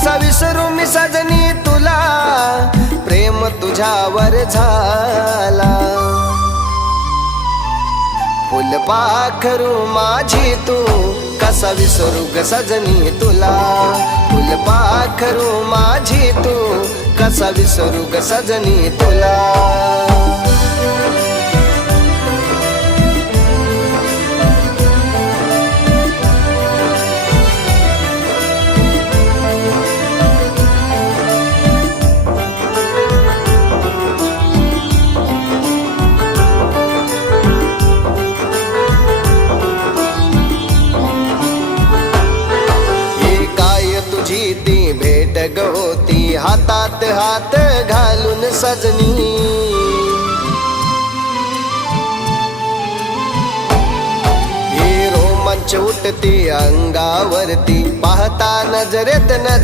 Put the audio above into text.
कसा विसरू मी सजनी तुला, प्रेम तुझ्यावर झाला. फुलपाखरू माझी तू, कसा विसरू ग सजनी तुला. फुलपाखरू माझी तू, कसा विसरू ग सजनी तुला. ती भेट गवती हातात हात घालून सजनी. ही रोमांच उठती अंगावरती, पाहता नजरेत नजर